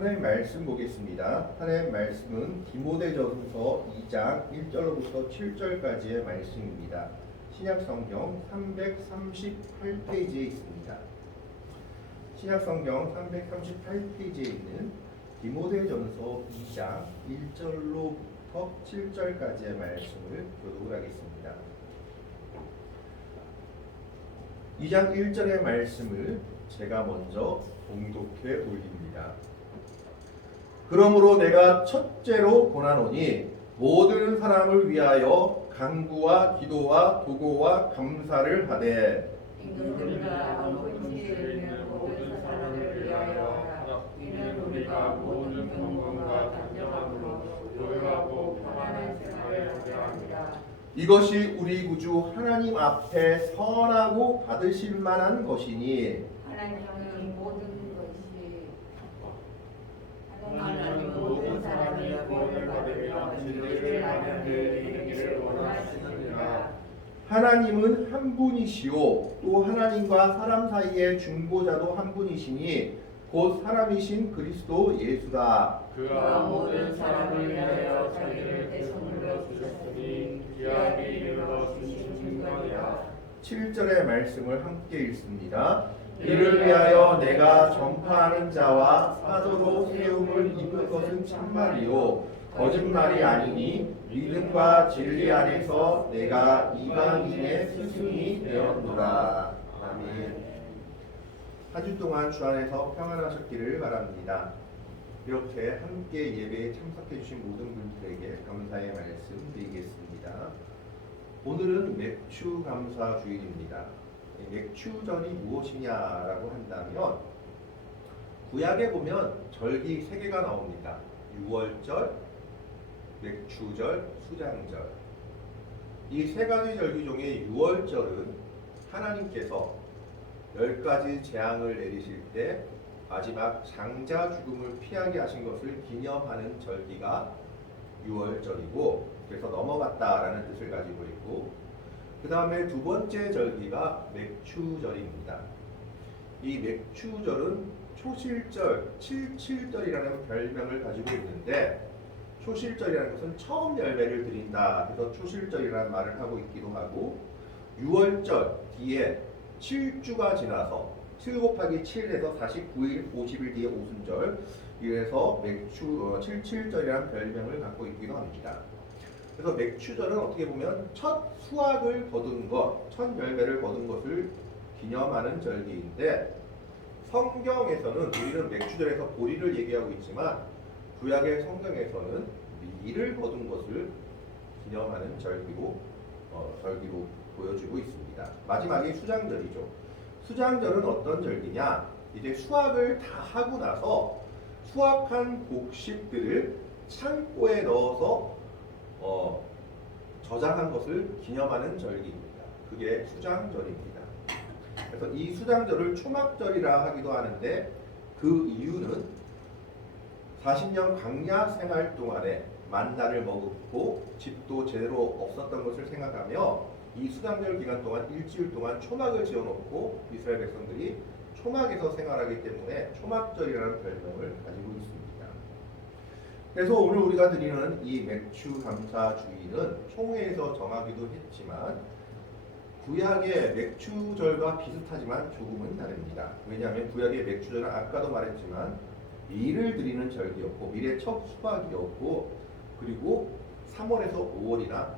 하나님 말씀 보겠습니다. 하나님 말씀은 디모데전서 2장 1절로부터 7절까지의 말씀입니다. 신약성경 338페이지에 있습니다. 신약성경 338페이지에 있는 디모데전서 2장 1절로부터 7절까지의 말씀을 교독을 하겠습니다. 2장 1절의 말씀을 제가 먼저 봉독해 올립니다. 그러므로 내가 첫째로 권하노니 모든 사람을 위하여 간구와 기도와 도고와 감사를 하되 우리가 아버지에 있는 모든 사람을 위하여 이는 우리가 모든 경건과 단정함으로 교회하고 평안한 생활을 하게 합니다. 이것이 우리 구주 하나님 앞에 선하고 받으실 만한 것이니 하나님은 모든 사람이 구원을 받으며 진리를 아는 데 이르기를 원하시느니라. 하나님은 한 분이시요 또 하나님과 사람 사이의 중보자도 한 분이시니 곧 사람이신 그리스도 예수다. 그가 모든 사람을 위하여 자기를 대속물로 주셨으니 귀하게 이르러 주신 증거이라. 7절의 말씀을 함께 읽습니다. 이를 위하여 내가 전파하는 자와 사도로 세움을 입은 것은 참말이요 거짓말이 아니니 믿음과 진리 안에서 내가 이방인의 스승이 되었노라. 아멘. 한 주 동안 주 안에서 평안하셨기를 바랍니다. 이렇게 함께 예배에 참석해 주신 모든 분들에게 감사의 말씀 드리겠습니다. 오늘은 맥추 감사 주일입니다. 맥추절이 무엇이냐라고 한다면 구약에 보면 절기 3개가 나옵니다. 유월절, 맥추절, 수장절. 이 3가지 절기 중에 유월절은 하나님께서 10가지 재앙을 내리실 때 마지막 장자 죽음을 피하게 하신 것을 기념하는 절기가 유월절이고 그래서 넘어갔다라는 뜻을 가지고 있고 그 다음에 두 번째 절기가 맥추절입니다. 이 맥추절은 초실절, 칠칠절이라는 별명을 가지고 있는데 초실절이라는 것은 처음 열매를 드린다. 그래서 초실절이라는 말을 하고 있기도 하고 6월절 뒤에 7주가 지나서 7 곱하기 7에서 49일, 50일 뒤에 오순절 이래서 칠칠절이라는 별명을 갖고 있기도 합니다. 그래서 맥추절은 어떻게 보면 첫 수확을 거둔 것, 첫 열매를 거둔 것을 기념하는 절기인데 성경에서는 우리는 맥추절에서 보리를 얘기하고 있지만 구약의 성경에서는 밀을 거둔 것을 기념하는 절기로 보여주고 있습니다. 마지막이 수장절이죠. 수장절은 어떤 절기냐? 이제 수확을 다 하고 나서 수확한 곡식들을 창고에 넣어서 저장한 것을 기념하는 절기입니다. 그게 수장절입니다. 그래서 이 수장절을 초막절이라 하기도 하는데 그 이유는 40년 광야 생활 동안에 만나를 먹었고 집도 제대로 없었던 것을 생각하며 이 수장절 기간 동안 일주일 동안 초막을 지어놓고 이스라엘 백성들이 초막에서 생활하기 때문에 초막절이라는 별명을 가지고 있습니다. 그래서 오늘 우리가 드리는 이 맥추 감사 주일은 총회에서 정하기도 했지만 구약의 맥추절과 비슷하지만 조금은 다릅니다. 왜냐하면 구약의 맥추절은 아까도 말했지만 밀을 드리는 절기였고 밀의 첫 수확이었고 그리고 3월에서 5월이나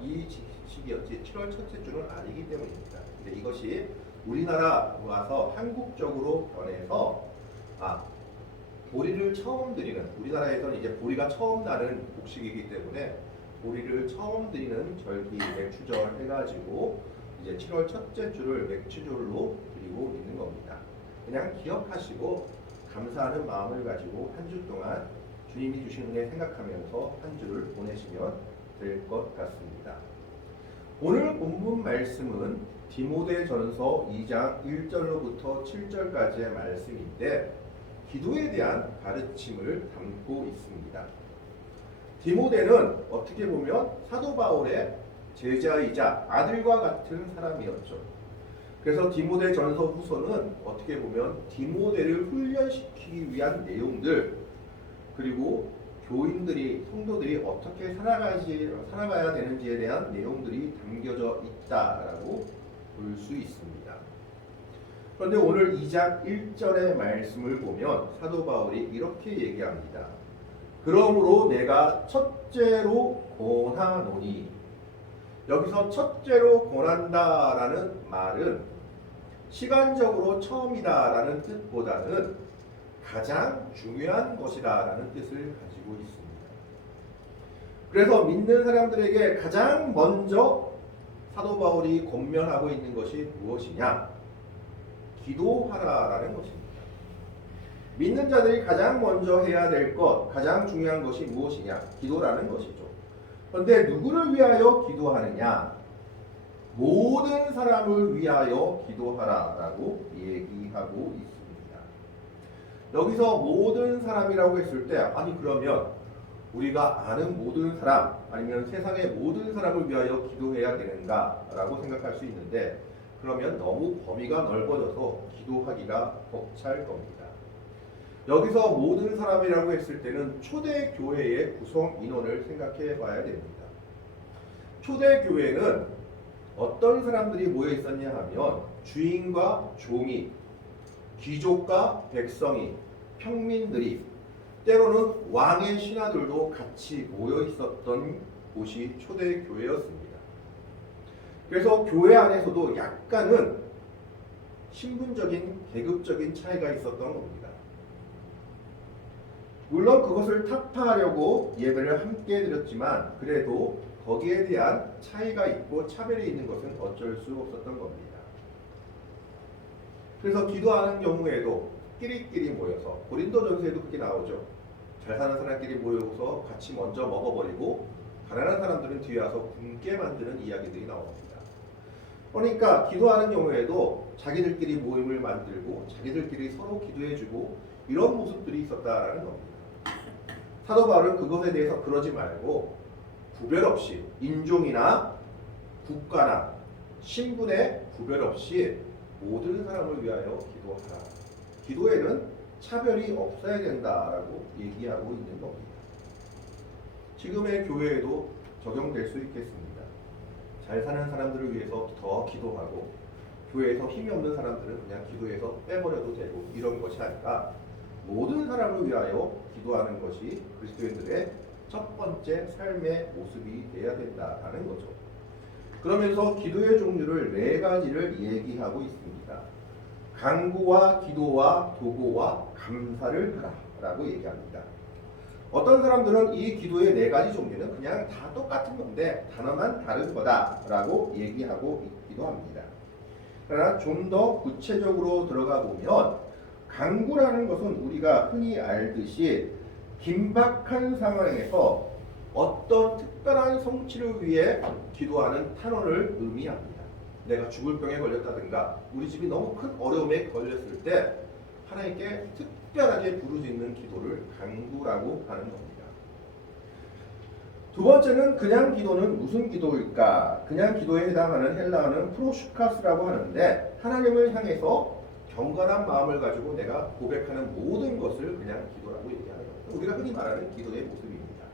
이 시기였지 7월 첫째 주는 아니기 때문입니다. 근데 이것이 우리나라 와서 한국적으로 변해서 보리를 처음 드리는 우리나라에서는 이제 보리가 처음 나는 곡식이기 때문에 보리를 처음 드리는 절기 맥추절 해가지고 이제 7월 첫째 주를 맥추절로 드리고 있는 겁니다. 그냥 기억하시고 감사하는 마음을 가지고 한 주 동안 주님이 주신 은혜 생각하면서 한 주를 보내시면 될 것 같습니다. 오늘 본문 말씀은 디모데전서 2장 1절로부터 7절까지의 말씀인데 기도에 대한 가르침을 담고 있습니다. 디모데는 어떻게 보면 사도 바울의 제자이자 아들과 같은 사람이었죠. 그래서 디모데 전서 후서는 어떻게 보면 디모데를 훈련시키기 위한 내용들, 그리고 교인들이, 성도들이 어떻게 살아가야 되는지에 대한 내용들이 담겨져 있다라고 볼 수 있습니다. 그런데 오늘 2장 1절의 말씀을 보면 사도 바울이 이렇게 얘기합니다. 그러므로 내가 첫째로 권하노니, 여기서 첫째로 권한다라는 말은 시간적으로 처음이다라는 뜻보다는 가장 중요한 것이다라는 뜻을 가지고 있습니다. 그래서 믿는 사람들에게 가장 먼저 사도 바울이 권면하고 있는 것이 무엇이냐? 기도하라라는 것입니다. 믿는 자들이 가장 먼저 해야 될 것, 가장 중요한 것이 무엇이냐? 기도라는 것이죠. 그런데 누구를 위하여 기도하느냐? 모든 사람을 위하여 기도하라라고 얘기하고 있습니다. 여기서 모든 사람이라고 했을 때, 아니 그러면 우리가 아는 모든 사람, 아니면 세상의 모든 사람을 위하여 기도해야 되는가라고 생각할 수 있는데, 그러면 너무 범위가 넓어져서 기도하기가 벅찰 겁니다. 여기서 모든 사람이라고 했을 때는 초대교회의 구성 인원을 생각해 봐야 됩니다. 초대교회는 어떤 사람들이 모여 있었냐 하면 주인과 종이, 귀족과 백성이, 평민들이, 때로는 왕의 신하들도 같이 모여 있었던 곳이 초대교회였습니다. 그래서 교회 안에서도 약간은 신분적인, 계급적인 차이가 있었던 겁니다. 물론 그것을 타파하려고 예배를 함께 드렸지만 그래도 거기에 대한 차이가 있고 차별이 있는 것은 어쩔 수 없었던 겁니다. 그래서 기도하는 경우에도 끼리끼리 모여서, 고린도전서에도 그렇게 나오죠. 잘 사는 사람끼리 모여서 같이 먼저 먹어버리고 가난한 사람들은 뒤에 와서 굶게 만드는 이야기들이 나옵니다. 그러니까 기도하는 경우에도 자기들끼리 모임을 만들고 자기들끼리 서로 기도해주고 이런 모습들이 있었다라는 겁니다. 사도 바울은 그것에 대해서 그러지 말고 구별 없이, 인종이나 국가나 신분에 구별 없이 모든 사람을 위하여 기도하라. 기도에는 차별이 없어야 된다라고 얘기하고 있는 겁니다. 지금의 교회에도 적용될 수 있겠습니다. 잘 사는 사람들을 위해서 더 기도하고, 교회에서 힘이 없는 사람들은 그냥 기도해서 빼버려도 되고, 이런 것이 아니라 모든 사람을 위하여 기도하는 것이 그리스도인들의 첫 번째 삶의 모습이 되어야 된다는 거죠. 그러면서 기도의 종류를 4가지를 얘기하고 있습니다. 간구와 기도와 도고와 감사를 하라라고 얘기합니다. 어떤 사람들은 이 기도의 4가지 종류는 그냥 다 똑같은 건데 단어만 다른 거다라고 얘기하고 있기도 합니다. 그러나 좀 더 구체적으로 들어가 보면 간구라는 것은 우리가 흔히 알듯이 긴박한 상황에서 어떤 특별한 성취를 위해 기도하는 탄원을 의미합니다. 내가 죽을 병에 걸렸다든가 우리 집이 너무 큰 어려움에 걸렸을 때 하나님께 특별하게 부르짖는 기도를 간구라고 하는 겁니다. 두 번째는 그냥 기도는 무슨 기도일까? 그냥 기도에 해당하는 헬라어는 프로슈카스라고 하는데 하나님을 향해서 경건한 마음을 가지고 내가 고백하는 모든 것을 그냥 기도라고 얘기하는 겁니다. 우리가 흔히 말하는 기도의 모습입니다.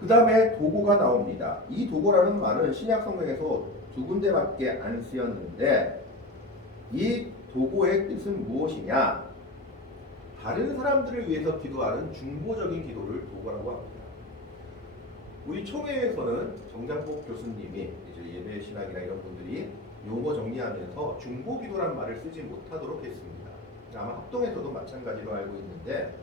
그 다음에 도고가 나옵니다. 이 도고라는 말은 신약 성경에서 2군데밖에 안 쓰였는데 이 도고의 뜻은 무엇이냐? 다른 사람들을 위해서 기도하는 중보적인 기도를 도고라고 합니다. 우리 총회에서는 정장복 교수님이 이제 예배 신학이나 이런 분들이 용어 정리하면서 중보기도라는 말을 쓰지 못하도록 했습니다. 아마 합동에서도 마찬가지로 알고 있는데,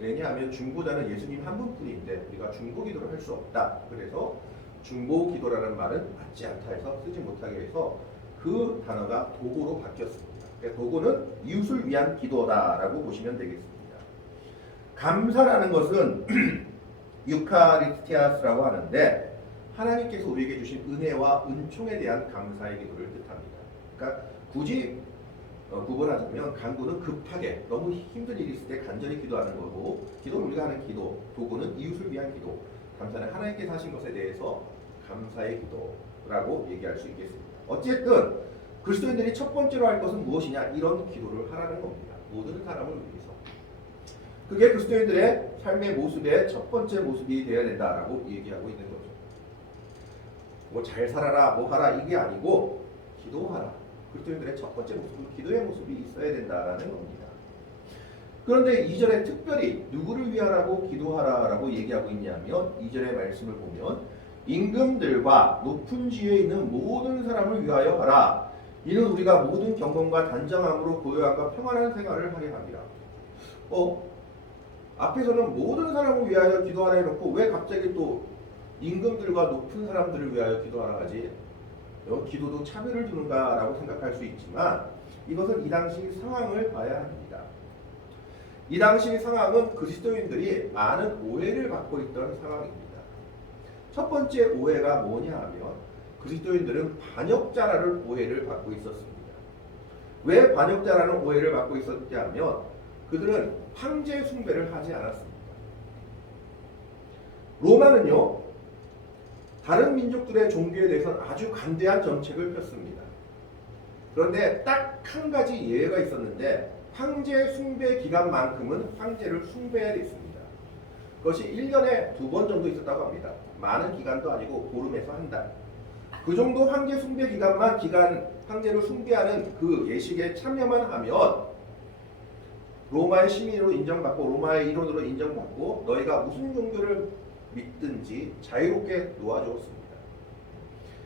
왜냐하면 중보자는 예수님 한 분뿐인데 우리가 중보기도를 할 수 없다. 그래서 중보기도라는 말은 맞지 않다 해서 쓰지 못하게 해서 그 단어가 도고로 바뀌었습니다. 그러니까 도고는 이웃을 위한 기도다라고 보시면 되겠습니다. 감사라는 것은 유카리스티아스라고 하는데 하나님께서 우리에게 주신 은혜와 은총에 대한 감사의 기도를 뜻합니다. 그러니까 굳이 구분하자면 간구는 급하게 너무 힘든 일이 있을 때 간절히 기도하는 거고, 기도는 우리가 하는 기도, 도구는 이웃을 위한 기도, 감사는 하나님께서 하신 것에 대해서 감사의 기도라고 얘기할 수 있겠습니다. 어쨌든 그리스도인들이 첫 번째로 할 것은 무엇이냐? 이런 기도를 하라는 겁니다. 모든 사람을 위해서. 그게 그리스도인들의 삶의 모습의 첫 번째 모습이 되어야 된다라고 얘기하고 있는 거죠. 뭐 잘 살아라, 뭐 하라 이게 아니고 기도하라. 그리스도인들의 첫 번째 모습은 기도의 모습이 있어야 된다라는 겁니다. 그런데 2절에 특별히 누구를 위하라고 기도하라라고 얘기하고 있냐면 2절의 말씀을 보면 임금들과 높은 지위에 있는 모든 사람을 위하여 하라. 이는 우리가 모든 경건과 단정함으로 고요함과 평안한 생활을 하게 합니다. 앞에서는 모든 사람을 위하여 기도하라 해놓고 왜 갑자기 또 임금들과 높은 사람들을 위하여 기도하라 하지? 기도도 차별을 두는가라고 생각할 수 있지만 이것은 이 당시 상황을 봐야 합니다. 이 당시 상황은 그리스도인들이 많은 오해를 받고 있던 상황입니다. 첫 번째 오해가 뭐냐 하면 그리스도인들은 반역자라는 오해를 받고 있었습니다. 왜 반역자라는 오해를 받고 있었냐 하면 그들은 황제 숭배를 하지 않았습니다. 로마는요, 다른 민족들의 종교에 대해서는 아주 간대한 정책을 폈습니다. 그런데 딱 한 가지 예외가 있었는데 황제 숭배 기간만큼은 황제를 숭배해야 됐습니다. 그것이 1년에 2번 정도 있었다고 합니다. 많은 기간도 아니고 보름에서 한 달. 그 정도 황제 숭배 기간만 황제를 숭배하는 그 예식에 참여만 하면 로마의 시민으로 인정받고 로마의 일원으로 인정받고 너희가 무슨 종교를 믿든지 자유롭게 놓아주었습니다.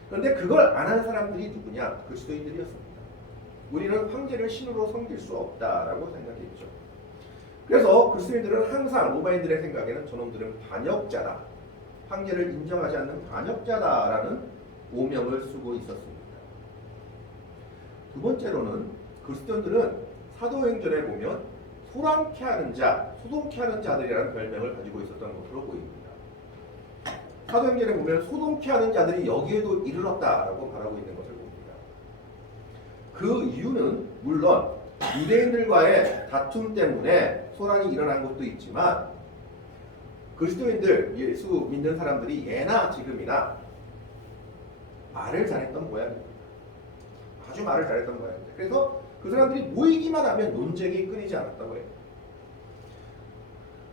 그런데 그걸 안 한 사람들이 누구냐? 그리스도인들이었습니다. 우리는 황제를 신으로 섬길 수 없다라고 생각했죠. 그래서 그리스도인들은 항상 로마인들의 생각에는 저놈들은 반역자다. 황제를 인정하지 않는 반역자다라는 오명을 쓰고 있었습니다. 두 번째로는 그리스도인들은 사도행전에 보면 소란케 하는 자, 소동케 하는 자들이라는 별명을 가지고 있었던 것으로 보입니다. 사도행전에 보면 소동케 하는 자들이 여기에도 이르렀다라고 말하고 있는 것을 봅니다. 그 이유는 물론 유대인들과의 다툼 때문에 소란이 일어난 것도 있지만 그리스도인들, 예수 믿는 사람들이 예나 지금이나 말을 잘했던 모양입니다. 아주 말을 잘했던 모양입니다. 그래서 그 사람들이 모이기만 하면 논쟁이 끊이지 않았다고 해요.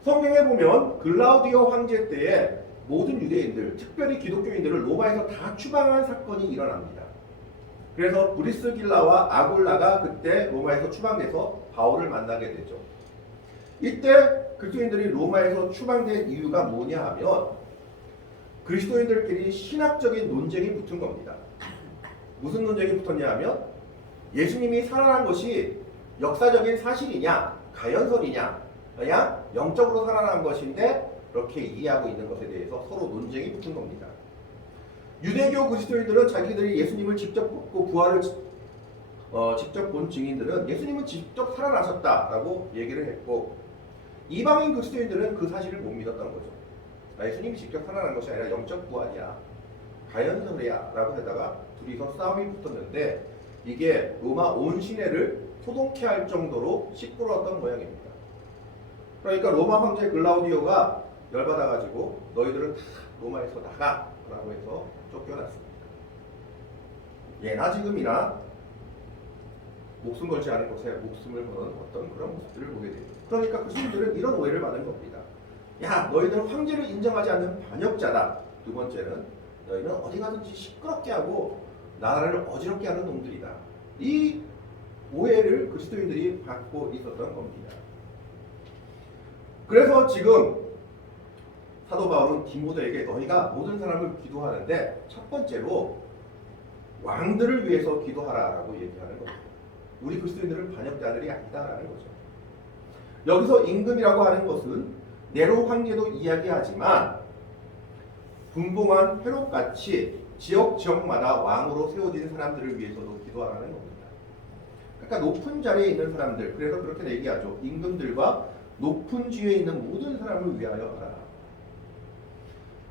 성경에 보면 글라우디오 황제 때에 모든 유대인들, 특별히 기독교인들을 로마에서 다 추방한 사건이 일어납니다. 그래서 브리스길라와 아굴라가 그때 로마에서 추방돼서 바울을 만나게 되죠. 이때 그리스도인들이 로마에서 추방된 이유가 뭐냐 하면 그리스도인들끼리 신학적인 논쟁이 붙은 겁니다. 무슨 논쟁이 붙었냐 하면 예수님이 살아난 것이 역사적인 사실이냐 가연설이냐 그냥 영적으로 살아난 것인데 그렇게 이해하고 있는 것에 대해서 서로 논쟁이 붙은 겁니다. 유대교 그리스도인들은 자기들이 예수님을 직접 보고 부활을 직접 본 증인들은 예수님은 직접 살아나셨다라고 얘기를 했고 이방인 그리스도인들은 그 사실을 못 믿었던 거죠. 예수님이 직접 살아난 것이 아니라 영적 부활이야, 가연설이야 라고 하다가 둘이서 싸움이 붙었는데 이게 로마 온 시내를 소동케 할 정도로 시끄러웠던 모양입니다. 그러니까 로마 황제 글라우디오가 열받아가지고 너희들은 다 로마에서 나가 라고 해서 쫓겨났습니다. 예나 지금이나 목숨 걸지 않은 곳에 목숨을 거는 어떤 그런 모습들을 보게 됩니다. 그러니까 그 신들은 이런 오해를 받은 겁니다. 야, 너희들은 황제를 인정하지 않는 반역자다. 두 번째는 너희는 어디 가든지 시끄럽게 하고 나라를 어지럽게 하는 놈들이다. 이 오해를 그리스도인들이 받고 있었던 겁니다. 그래서 지금 사도 바울은 디모데에게 너희가 모든 사람을 기도하는데 첫 번째로 왕들을 위해서 기도하라라고 얘기하는 겁니다. 우리 그리스도인들은 반역자들이 아니다라는 거죠. 여기서 임금이라고 하는 것은 네로 황제도 이야기하지만 분봉한 헤롯같이 지역마다 왕으로 세워진 사람들을 위해서도 기도하라는 겁니다. 그러니까 높은 자리에 있는 사람들, 그래서 그렇게 얘기하죠. 임금들과 높은 지위에 있는 모든 사람을 위하여 하라.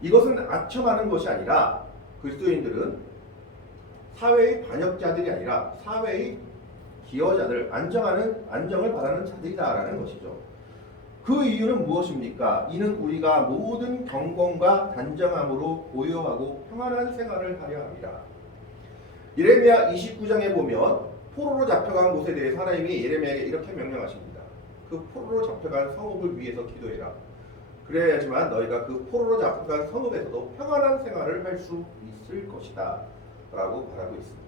이것은 아첨하는 것이 아니라 그리스도인들은 사회의 반역자들이 아니라 사회의 기여자들, 안정을 바라는 자들이다라는 것이죠. 그 이유는 무엇입니까? 이는 우리가 모든 경건과 단정함으로 고요하고 평안한 생활을 하려 합니다. 예레미야 29장에 보면 포로로 잡혀간 곳에 대해서 하나님이 예레미야에게 이렇게 명령하십니다. 그 포로로 잡혀간 성읍을 위해서 기도해라. 그래야지만 너희가 그 포로로 잡혀간 성읍에서도 평안한 생활을 할 수 있을 것이다 라고 말하고 있습니다.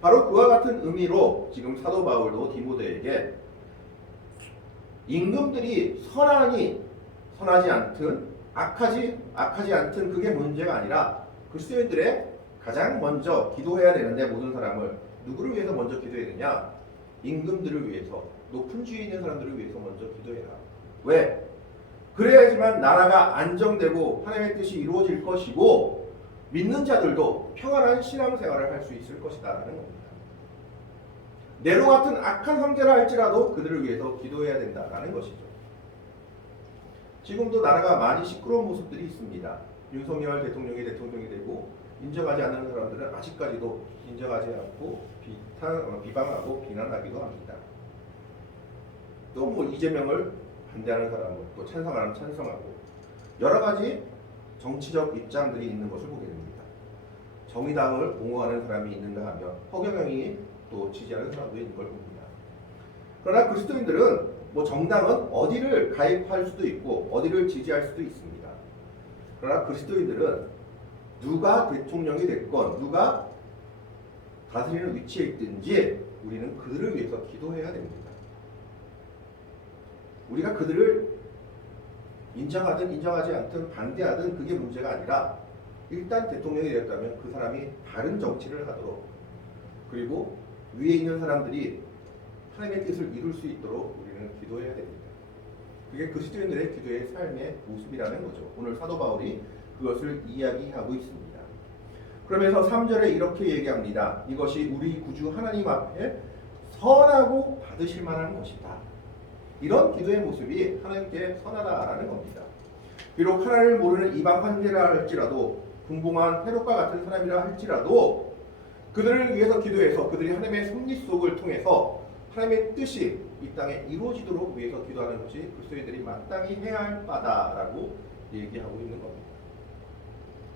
바로 그와 같은 의미로 지금 사도 바울도 디모데에게 임금들이 선하지 않든 악하지 않든 그게 문제가 아니라 그리스도인들의 가장 먼저 기도해야 되는데 모든 사람을 누구를 위해서 먼저 기도해야 되냐? 임금들을 위해서, 높은 지위에 있는 사람들을 위해서 먼저 기도해라. 왜? 그래야지만 나라가 안정되고 하나님의 뜻이 이루어질 것이고 믿는 자들도 평안한 신앙생활을 할 수 있을 것이다라는 겁니다. 네로 같은 악한 형제라 할지라도 그들을 위해서 기도해야 된다라는 것이죠. 지금도 나라가 많이 시끄러운 모습들이 있습니다. 윤석열 대통령이 되고 인정하지 않는 사람들은 아직까지도 인정하지 않고 비방하고 비난하기도 합니다. 또 뭐 이재명을 반대하는 사람은 또 찬성하는 찬성하고 여러 가지 정치적 입장들이 있는 것을 보게 됩니다. 정의당을 옹호하는 사람이 있는가 하면 허경영이 또 지지하는 사람도 있는 걸 봅니다. 그러나 그리스도인들은 뭐 정당은 어디를 가입할 수도 있고 어디를 지지할 수도 있습니다. 그러나 그리스도인들은 누가 대통령이 됐건 누가 다스리는 위치에 있든지 우리는 그들을 위해서 기도해야 됩니다. 우리가 그들을 인정하든 인정하지 않든 반대하든 그게 문제가 아니라 일단 대통령이 되었다면 그 사람이 바른 정치를 하도록 그리고 위에 있는 사람들이 하나님의 뜻을 이룰 수 있도록 우리는 기도해야 됩니다. 그게 그리스도인들의 기도의 삶의 모습이라는 거죠. 오늘 사도 바울이 그것을 이야기하고 있습니다. 그러면서 3절에 이렇게 얘기합니다. 이것이 우리 구주 하나님 앞에 선하고 받으실 만한 것이다. 이런 기도의 모습이 하나님께 선하다라는 겁니다. 비록 하나님을 모르는 이방 환대라 할지라도 궁공한 헤롯과 같은 사람이라 할지라도 그들을 위해서 기도해서 그들이 하나님의 섭리 속을 통해서 하나님의 뜻이 이 땅에 이루어지도록 위해서 기도하는 것이 그리스도인들이 마땅히 해야 할 바다라고 얘기하고 있는 겁니다.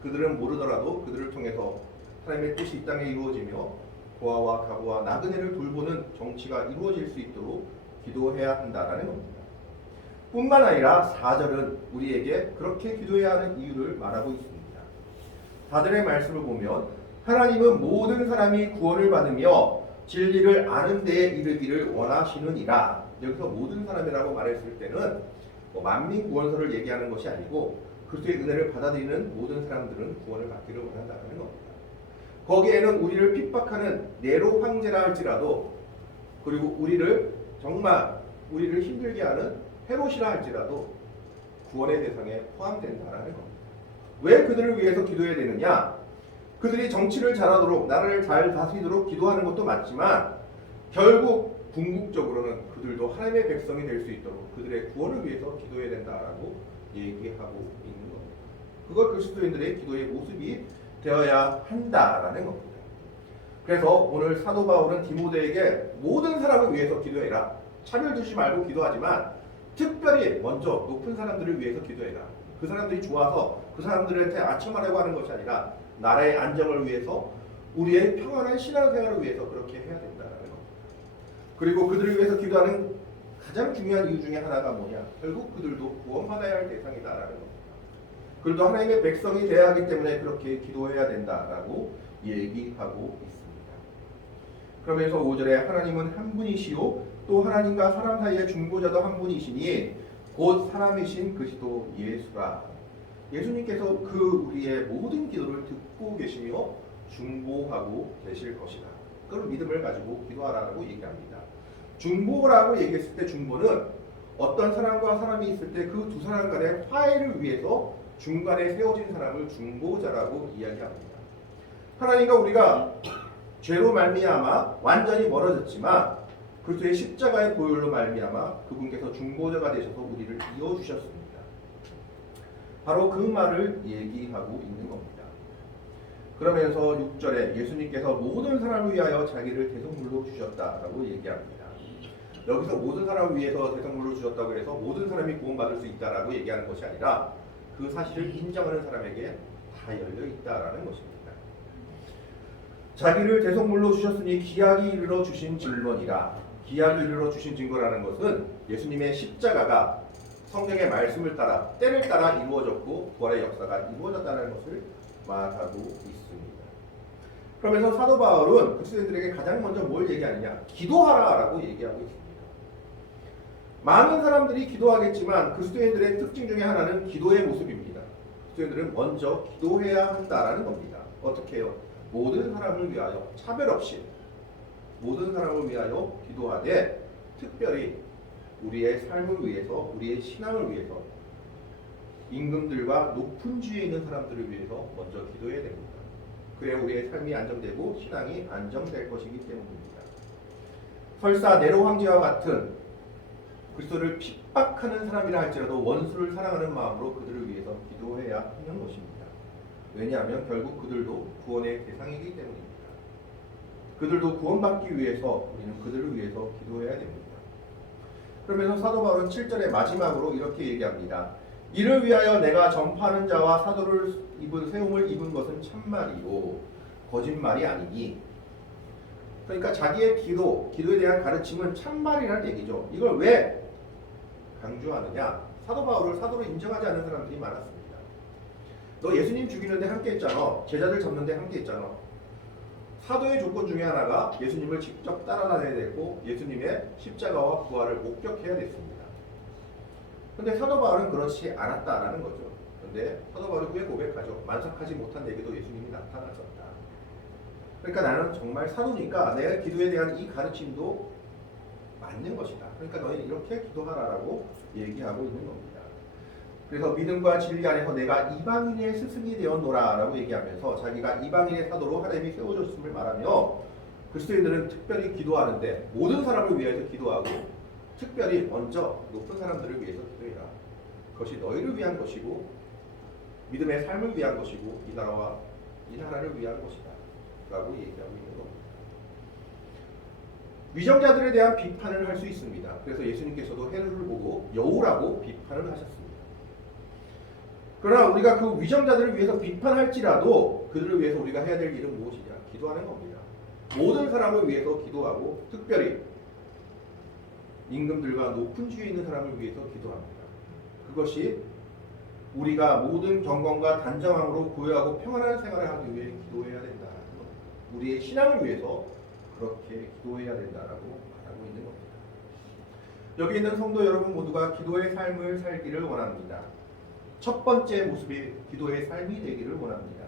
그들은 모르더라도 그들을 통해서 하나님의 뜻이 이 땅에 이루어지며 고아와 가부와 나그네를 돌보는 정치가 이루어질 수 있도록 기도해야 한다라는 겁니다. 뿐만 아니라 4절은 우리에게 그렇게 기도해야 하는 이유를 말하고 있습니다. 4절의 말씀을 보면 하나님은 모든 사람이 구원을 받으며 진리를 아는 데에 이르기를 원하시느니라. 여기서 모든 사람이라고 말했을 때는 만민 구원서를 얘기하는 것이 아니고 그리스도의 은혜를 받아들이는 모든 사람들은 구원을 받기를 원한다는 겁니다. 거기에는 우리를 핍박하는 네로 황제라 할지라도 그리고 정말 우리를 힘들게 하는 헤롯이라 할지라도 구원의 대상에 포함된다는 겁니다. 왜 그들을 위해서 기도해야 되느냐? 그들이 정치를 잘하도록 나라를 잘 다스리도록 기도하는 것도 맞지만 결국 궁극적으로는 그들도 하나님의 백성이 될 수 있도록 그들의 구원을 위해서 기도해야 된다라고 얘기하고 있는 겁니다. 그걸 그리스도인들의 기도의 모습이 되어야 한다라는 겁니다. 그래서 오늘 사도 바울은 디모데에게 모든 사람을 위해서 기도해라. 차별 두지 말고 기도하지만 특별히 먼저 높은 사람들을 위해서 기도해라. 그 사람들이 좋아서 그 사람들한테 아첨하려고 하는 것이 아니라 나라의 안정을 위해서 우리의 평안한 신앙생활을 위해서 그렇게 해야 된다는 겁니다. 그리고 그들을 위해서 기도하는 가장 중요한 이유 중에 하나가 뭐냐? 결국 그들도 구원받아야 할 대상이다라는 겁니다. 그들도 하나님의 백성이 되어야 하기 때문에 그렇게 기도해야 된다라고 얘기하고 있습니다. 그러면서 5절에 하나님은 한 분이시요 또 하나님과 사람 사이의 중보자도 한 분이시니 곧 사람이신 그리스도 예수라. 예수님께서 그 우리의 모든 기도를 듣고 계시며 중보하고 계실 것이다. 그런 믿음을 가지고 기도하라고 얘기합니다. 중보라고 얘기했을 때 중보는 어떤 사람과 사람이 있을 때 그 두 사람 간의 화해를 위해서 중간에 세워진 사람을 중보자라고 이야기합니다. 하나님과 우리가 죄로 말미암아 완전히 멀어졌지만 그리스도의 십자가의 보혈로 말미암아 그분께서 중보자가 되셔서 우리를 이어주셨습니다. 바로 그 말을 얘기하고 있는 겁니다. 그러면서 6절에 예수님께서 모든 사람을 위하여 자기를 대성물로 주셨다라고 얘기합니다. 여기서 모든 사람을 위해서 대성물로 주셨다고 해서 모든 사람이 구원받을 수 있다라고 얘기하는 것이 아니라 그 사실을 인정하는 사람에게 다 열려 있다라는 것입니다. 자기를 대속물로 주셨으니 기약이 이르러 주신 증거니라. 기약이 이르러 주신 증거라는 것은 예수님의 십자가가 성경의 말씀을 따라 때를 따라 이루어졌고 부활의 역사가 이루어졌다는 것을 말하고 있습니다. 그러면서 사도 바울은 그리스도인들에게 가장 먼저 뭘 얘기하느냐? 기도하라라고 얘기하고 있습니다. 많은 사람들이 기도하겠지만 그리스도인들의 특징 중에 하나는 기도의 모습입니다. 그리스도인들은 먼저 기도해야 한다라는 겁니다. 어떻게 해요? 모든 사람을 위하여 차별 없이 모든 사람을 위하여 기도하되 특별히 우리의 삶을 위해서, 우리의 신앙을 위해서, 임금들과 높은 지위에 있는 사람들을 위해서 먼저 기도해야 됩니다. 그래야 우리의 삶이 안정되고 신앙이 안정될 것이기 때문입니다. 설사 네로 황제와 같은 그리스도를 핍박하는 사람이라 할지라도 원수를 사랑하는 마음으로 그들을 위해서 기도해야 하는 것입니다. 왜냐하면 결국 그들도 구원의 대상이기 때문입니다. 그들도 구원받기 위해서 우리는 그들을 위해서 기도해야 됩니다. 그러면서 사도 바울은 7절의 마지막으로 이렇게 얘기합니다. 이를 위하여 내가 전파하는 자와 사도를 입은 세움을 입은 것은 참말이요 거짓말이 아니니. 그러니까 자기의 기도에 대한 가르침은 참말이라는 얘기죠. 이걸 왜 강조하느냐? 사도 바울을 사도로 인정하지 않는 사람들이 많았습니다. 너 예수님 죽이는데 함께 했잖아. 제자들 잡는데 함께 했잖아. 사도의 조건 중에 하나가 예수님을 직접 따라다녀야 되고 예수님의 십자가와 부활을 목격해야 됐습니다. 근데 사도 바울은 그렇지 않았다라는 거죠. 근데 사도 바울은 후에 고백하죠. 만삭하지 못한 내게도 예수님이 나타나셨다. 그러니까 나는 정말 사도니까 내 기도에 대한 이 가르침도 맞는 것이다. 그러니까 너희는 이렇게 기도하라라고 얘기하고 있는 겁니다. 그래서 믿음과 진리 안에서 내가 이방인의 스승이 되었노라라고 얘기하면서 자기가 이방인의 사도로 하나님이 세워줬음을 말하며 그리스도인들은 특별히 기도하는데 모든 사람을 위해서 기도하고 특별히 먼저 높은 사람들을 위해서 기도해라. 그것이 너희를 위한 것이고 믿음의 삶을 위한 것이고 이 나라와 이 나라를 위한 것이다 라고 얘기하고 있는 겁니다. 위정자들에 대한 비판을 할 수 있습니다. 그래서 예수님께서도 헤롯을 보고 여우라고 비판을 하셨습니다. 그러나 우리가 그 위정자들을 위해서 비판할지라도 그들을 위해서 우리가 해야 될 일은 무엇이냐? 기도하는 겁니다. 모든 사람을 위해서 기도하고 특별히 임금들과 높은 지위에 있는 사람을 위해서 기도합니다. 그것이 우리가 모든 경건과 단정함으로 고요하고 평안한 생활을 하기 위해 기도해야 된다. 우리의 신앙을 위해서 그렇게 기도해야 된다라고 말하고 있는 겁니다. 여기 있는 성도 여러분 모두가 기도의 삶을 살기를 원합니다. 첫 번째 모습이 기도의 삶이 되기를 원합니다.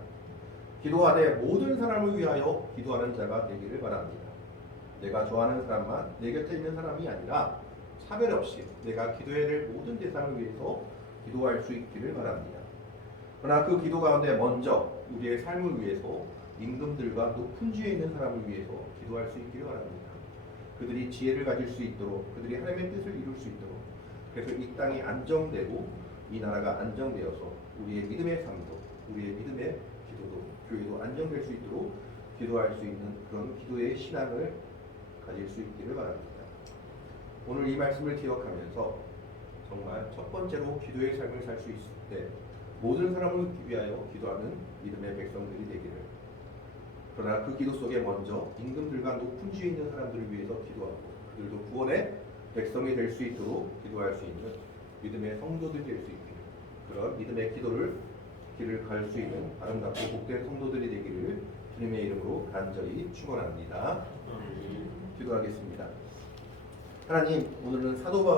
기도하되 모든 사람을 위하여 기도하는 자가 되기를 바랍니다. 내가 좋아하는 사람만 내 곁에 있는 사람이 아니라 차별 없이 내가 기도해야 될 모든 대상을 위해서 기도할 수 있기를 바랍니다. 그러나 그 기도 가운데 먼저 우리의 삶을 위해서 임금들과 높은 지위에 있는 사람을 위해서 기도할 수 있기를 바랍니다. 그들이 지혜를 가질 수 있도록 그들이 하나님의 뜻을 이룰 수 있도록 그래서 이 땅이 안정되고 이 나라가 안정되어서 우리의 믿음의 삶도 우리의 믿음의 기도도 교회도 안정될 수 있도록 기도할 수 있는 그런 기도의 신앙을 가질 수 있기를 바랍니다. 오늘 이 말씀을 기억하면서 정말 첫 번째로 기도의 삶을 살 수 있을 때 모든 사람을 위하여 기도하는 믿음의 백성들이 되기를 그러나 그 기도 속에 먼저 임금들과 높은 지위에 있는 사람들을 위해서 기도하고 그들도 구원의 백성이 될 수 있도록 기도할 수 있는 믿음의 성도들이 될 수 있기를 그런 믿음의 길을 갈 수 있는 아름답고 복된 성도들이 되기를 주님의 이름으로 간절히 축원합니다. 기도하겠습니다. 하나님, 오늘은 사도 바울